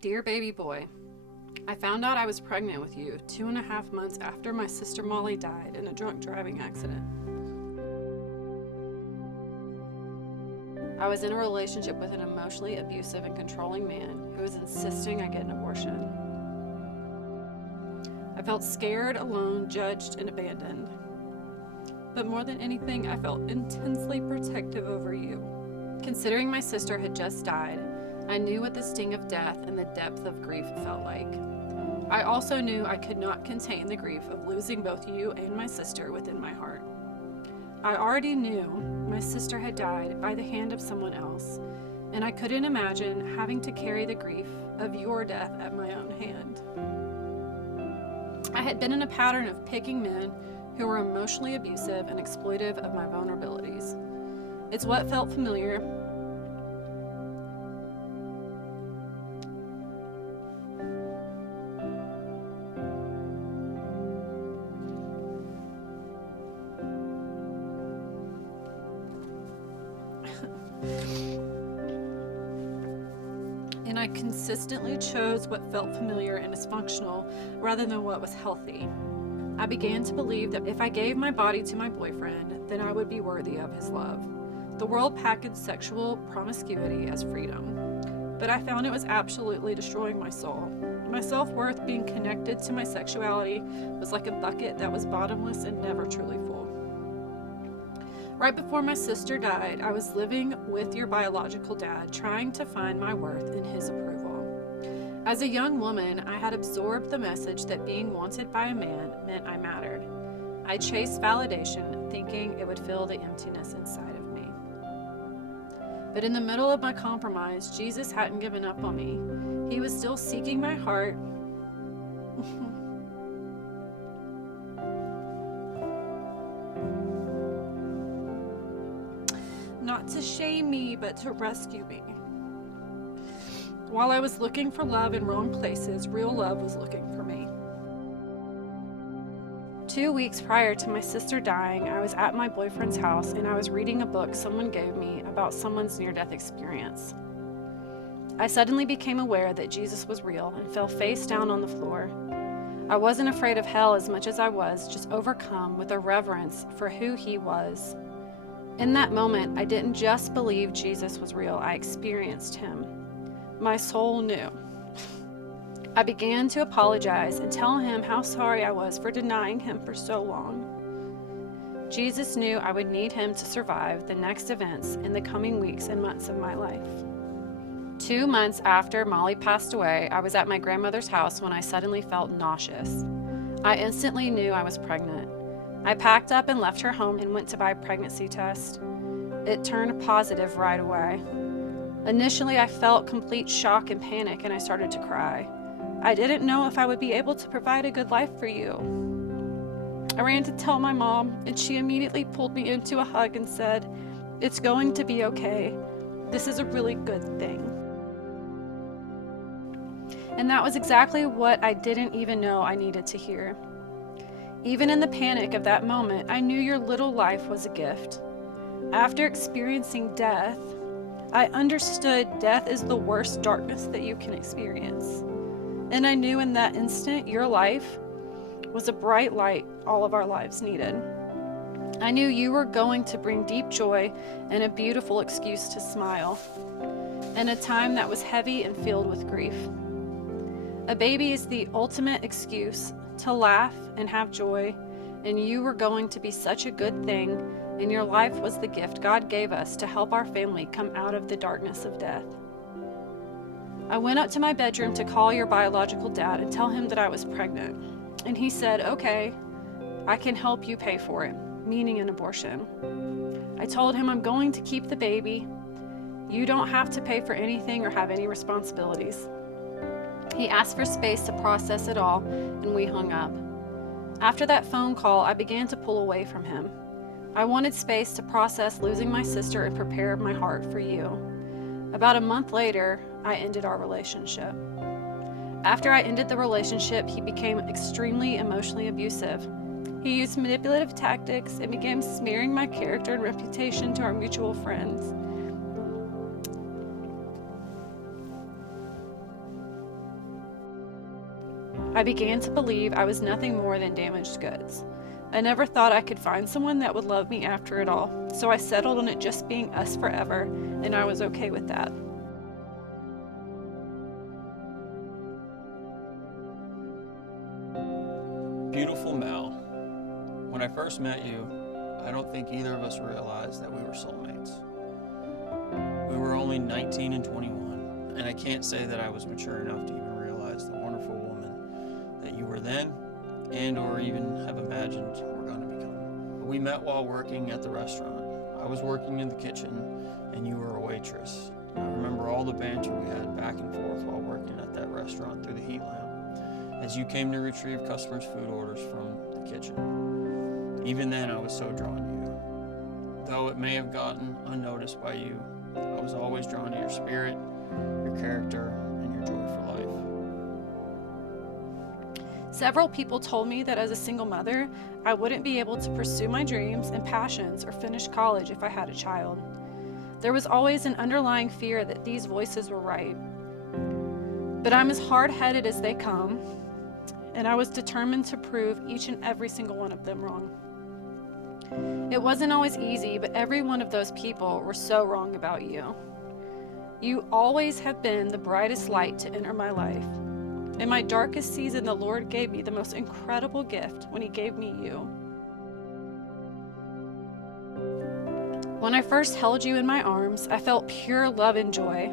Dear baby boy, I found out I was pregnant with you 2.5 months after my sister Molly died in a drunk driving accident. I was in a relationship with an emotionally abusive and controlling man who was insisting I get an abortion. I felt scared, alone, judged, and abandoned. But more than anything, I felt intensely protective over you. Considering my sister had just died, I knew what the sting of death and the depth of grief felt like. I also knew I could not contain the grief of losing both you and my sister within my heart. I already knew my sister had died by the hand of someone else, and I couldn't imagine having to carry the grief of your death at my own hand. I had been in a pattern of picking men who were emotionally abusive and exploitive of my vulnerabilities. It's what felt familiar. And I consistently chose what felt familiar and dysfunctional rather than what was healthy. I began to believe that if I gave my body to my boyfriend, then I would be worthy of his love. The world packaged sexual promiscuity as freedom, but I found it was absolutely destroying my soul. My self-worth being connected to my sexuality was like a bucket that was bottomless and never truly full. Right before my sister died, I was living with your biological dad, trying to find my worth in his approval. As a young woman, I had absorbed the message that being wanted by a man meant I mattered. I chased validation, thinking it would fill the emptiness inside of me. But in the middle of my compromise, Jesus hadn't given up on me. He was still seeking my heart. Not to shame me, but to rescue me. While I was looking for love in wrong places, real love was looking for me. 2 weeks prior to my sister dying, I was at my boyfriend's house and I was reading a book someone gave me about someone's near-death experience. I suddenly became aware that Jesus was real and fell face down on the floor. I wasn't afraid of hell as much as I was just overcome with a reverence for who he was. In that moment, I didn't just believe Jesus was real, I experienced him. My soul knew. I began to apologize and tell him how sorry I was for denying him for so long. Jesus knew I would need him to survive the next events in the coming weeks and months of my life. 2 months after Molly passed away, I was at my grandmother's house when I suddenly felt nauseous. I instantly knew I was pregnant. I packed up and left her home and went to buy a pregnancy test. It turned positive right away. Initially, I felt complete shock and panic, and I started to cry. I didn't know if I would be able to provide a good life for you. I ran to tell my mom, and she immediately pulled me into a hug and said, "It's going to be okay. This is a really good thing." And that was exactly what I didn't even know I needed to hear. Even in the panic of that moment, I knew your little life was a gift. After experiencing death, I understood death is the worst darkness that you can experience. And I knew in that instant your life was a bright light all of our lives needed. I knew you were going to bring deep joy and a beautiful excuse to smile in a time that was heavy and filled with grief. A baby is the ultimate excuse to laugh and have joy, and you were going to be such a good thing, and your life was the gift God gave us to help our family come out of the darkness of death. I went up to my bedroom to call your biological dad and tell him that I was pregnant, and he said, "Okay, I can help you pay for it," meaning an abortion. I told him I'm going to keep the baby. You don't have to pay for anything or have any responsibilities. He asked for space to process it all, and we hung up. After that phone call, I began to pull away from him. I wanted space to process losing my sister and prepare my heart for you. About a month later, I ended our relationship. After I ended the relationship, he became extremely emotionally abusive. He used manipulative tactics and began smearing my character and reputation to our mutual friends. I began to believe I was nothing more than damaged goods. I never thought I could find someone that would love me after it all, so I settled on it just being us forever, and I was okay with that. Beautiful Mel, when I first met you, I don't think either of us realized that we were soulmates. We were only 19 and 21, and I can't say that I was mature enough to even realize the wonderful woman that you were then, and or even have imagined we're going to become. We met while working at the restaurant. I was working in the kitchen, and you were a waitress. I remember all the banter we had back and forth while working at that restaurant through the heat lamp, as you came to retrieve customers' food orders from the kitchen. Even then, I was so drawn to you. Though it may have gotten unnoticed by you, I was always drawn to your spirit, your character, and your joy for life. Several people told me that as a single mother, I wouldn't be able to pursue my dreams and passions or finish college if I had a child. There was always an underlying fear that these voices were right. But I'm as hard-headed as they come, and I was determined to prove each and every single one of them wrong. It wasn't always easy, but every one of those people were so wrong about you. You always have been the brightest light to enter my life. In my darkest season, the Lord gave me the most incredible gift when He gave me you. When I first held you in my arms, I felt pure love and joy.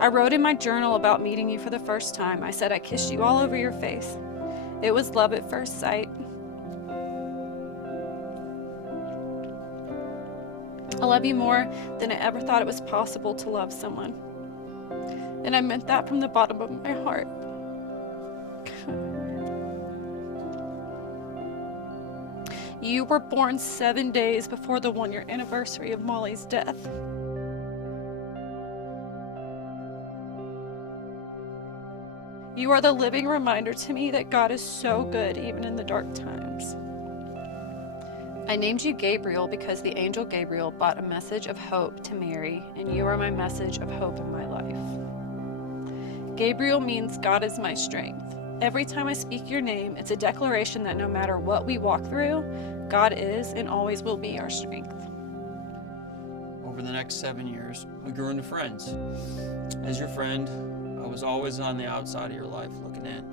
I wrote in my journal about meeting you for the first time. I said I kissed you all over your face. It was love at first sight. I love you more than I ever thought it was possible to love someone. And I meant that from the bottom of my heart. You were born 7 days before the 1-year anniversary of Molly's death. You are the living reminder to me that God is so good even in the dark times. I named you Gabriel because the angel Gabriel brought a message of hope to Mary, and you are my message of hope in my life. Gabriel means God is my strength. Every time I speak your name, it's a declaration that no matter what we walk through, God is and always will be our strength. Over the next 7 years, we grew into friends. As your friend, I was always on the outside of your life looking in.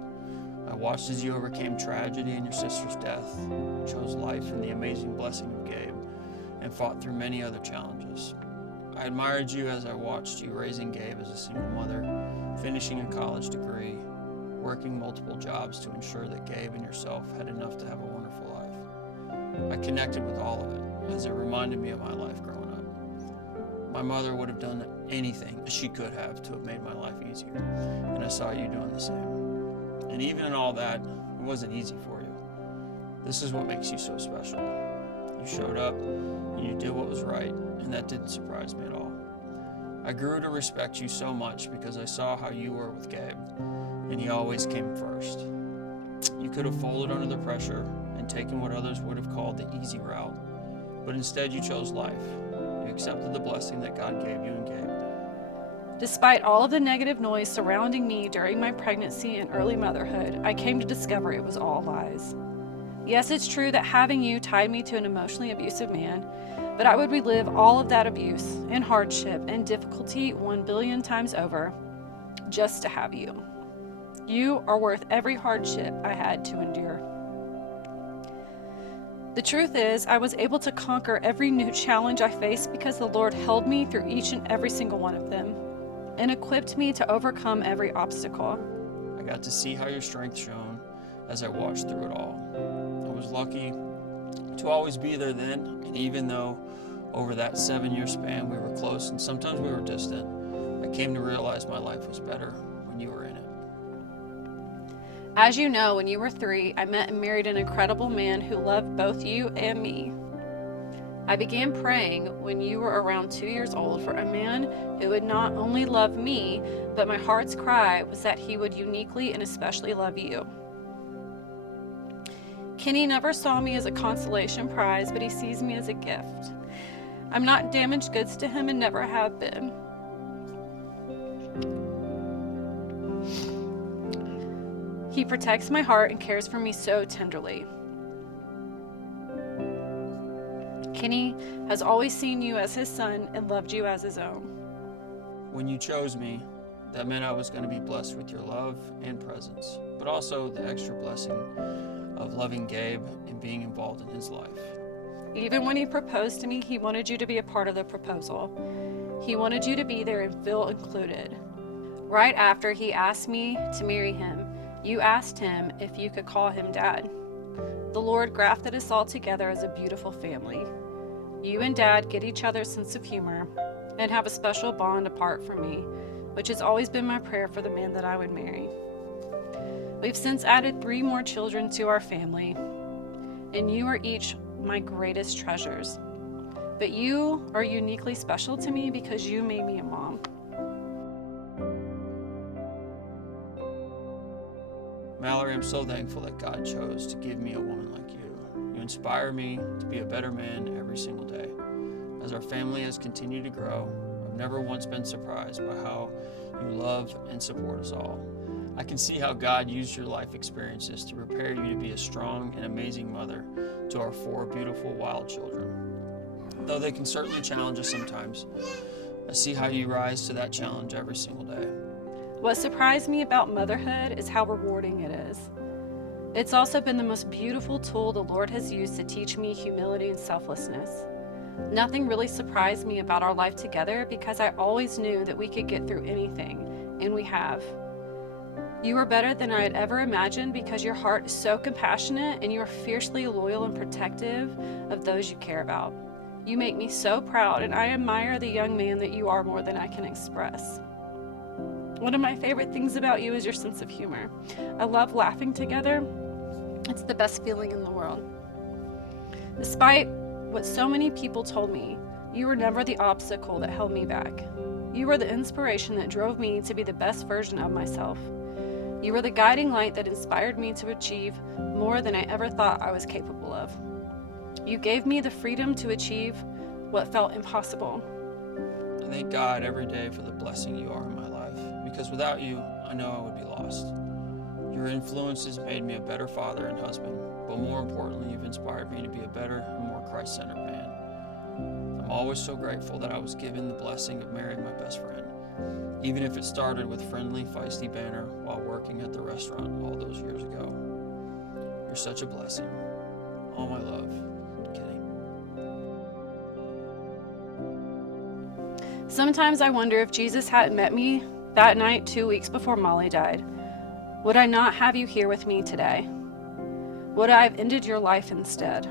I watched as you overcame tragedy and your sister's death, chose life and the amazing blessing of Gabe, and fought through many other challenges. I admired you as I watched you raising Gabe as a single mother, finishing a college degree, working multiple jobs to ensure that Gabe and yourself had enough to have a wonderful life. I connected with all of it as it reminded me of my life growing up. My mother would have done anything she could have to have made my life easier, and I saw you doing the same. And even in all that, it wasn't easy for you. This is what makes you so special. You showed up, and you did what was right, and that didn't surprise me at all. I grew to respect you so much because I saw how you were with Gabe, and he always came first. You could have folded under the pressure and taken what others would have called the easy route, but instead you chose life. You accepted the blessing that God gave you and Gabe. Despite all of the negative noise surrounding me during my pregnancy and early motherhood, I came to discover it was all lies. Yes, it's true that having you tied me to an emotionally abusive man, but I would relive all of that abuse and hardship and difficulty 1 billion times over just to have you. You are worth every hardship I had to endure. The truth is, I was able to conquer every new challenge I faced because the Lord held me through each and every single one of them and equipped me to overcome every obstacle. I got to see how your strength shone as I watched through it all. I was lucky to always be there then, and even though over that 7-year span we were close and sometimes we were distant, I came to realize my life was better when you were in it. As you know, when you were 3, I met and married an incredible man who loved both you and me. I began praying when you were around 2 years old for a man who would not only love me, but my heart's cry was that he would uniquely and especially love you. Kenny never saw me as a consolation prize, but he sees me as a gift. I'm not damaged goods to him and never have been. He protects my heart and cares for me so tenderly. Kenny has always seen you as his son and loved you as his own. When you chose me, that meant I was going to be blessed with your love and presence, but also the extra blessing of loving Gabe and being involved in his life. Even when he proposed to me, he wanted you to be a part of the proposal. He wanted you to be there and feel included. Right after he asked me to marry him, you asked him if you could call him Dad. The Lord grafted us all together as a beautiful family. You and Dad get each other's sense of humor and have a special bond apart from me, which has always been my prayer for the man that I would marry. We've since added 3 more children to our family, and you are each my greatest treasures. But you are uniquely special to me because you made me a mom. Mallory, I'm so thankful that God chose to give me a woman like you. You inspire me to be a better man every single day. As our family has continued to grow, I've never once been surprised by how you love and support us all. I can see how God used your life experiences to prepare you to be a strong and amazing mother to our 4 beautiful wild children. Though they can certainly challenge us sometimes, I see how you rise to that challenge every single day. What surprised me about motherhood is how rewarding it is. It's also been the most beautiful tool the Lord has used to teach me humility and selflessness. Nothing really surprised me about our life together because I always knew that we could get through anything, and we have. You are better than I had ever imagined because your heart is so compassionate and you are fiercely loyal and protective of those you care about. You make me so proud, and I admire the young man that you are more than I can express. One of my favorite things about you is your sense of humor. I love laughing together. It's the best feeling in the world. Despite what so many people told me, you were never the obstacle that held me back. You were the inspiration that drove me to be the best version of myself. You were the guiding light that inspired me to achieve more than I ever thought I was capable of. You gave me the freedom to achieve what felt impossible. I thank God every day for the blessing you are in my life, because without you, I know I would be lost. Your influences made me a better father and husband, but more importantly, you've inspired me to be a better and more Christ-centered man. I'm always so grateful that I was given the blessing of marrying my best friend, even if it started with friendly, feisty banter while working at the restaurant all those years ago. You're such a blessing. All my love, Kenny. Sometimes I wonder if Jesus hadn't met me that night 2 weeks before Molly died, would I not have you here with me today? Would I have ended your life instead?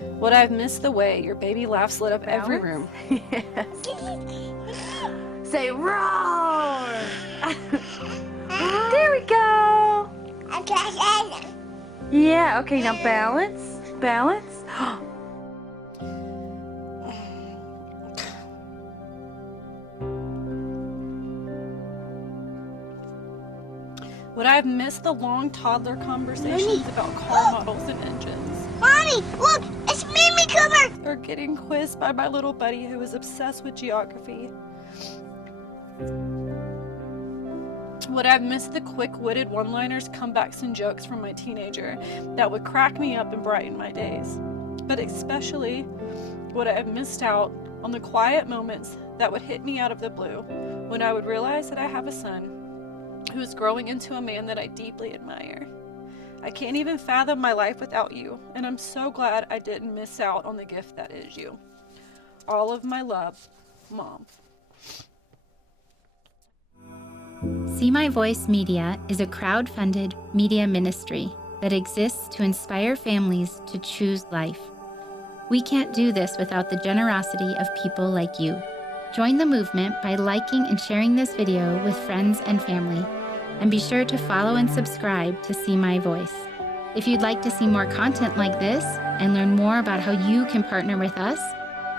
Would I have missed the way your baby laughs lit up every room? Yes. Say roar! There we go! Yeah, okay, now balance. Balance. Would I have missed the long toddler conversations about car models and engines? Mommy, look, it's Mimi cover! Or getting quizzed by my little buddy who was obsessed with geography? Would I have missed the quick-witted one-liners, comebacks, and jokes from my teenager that would crack me up and brighten my days? But especially, would I have missed out on the quiet moments that would hit me out of the blue when I would realize that I have a son who is growing into a man that I deeply admire? I can't even fathom my life without you, and I'm so glad I didn't miss out on the gift that is you. All of my love, Mom. See My Voice Media is a crowd-funded media ministry that exists to inspire families to choose life. We can't do this without the generosity of people like you. Join the movement by liking and sharing this video with friends and family, and be sure to follow and subscribe to See My Voice. If you'd like to see more content like this and learn more about how you can partner with us,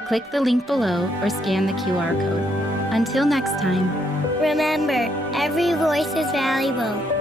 click the link below or scan the QR code. Until next time. Remember, every voice is valuable.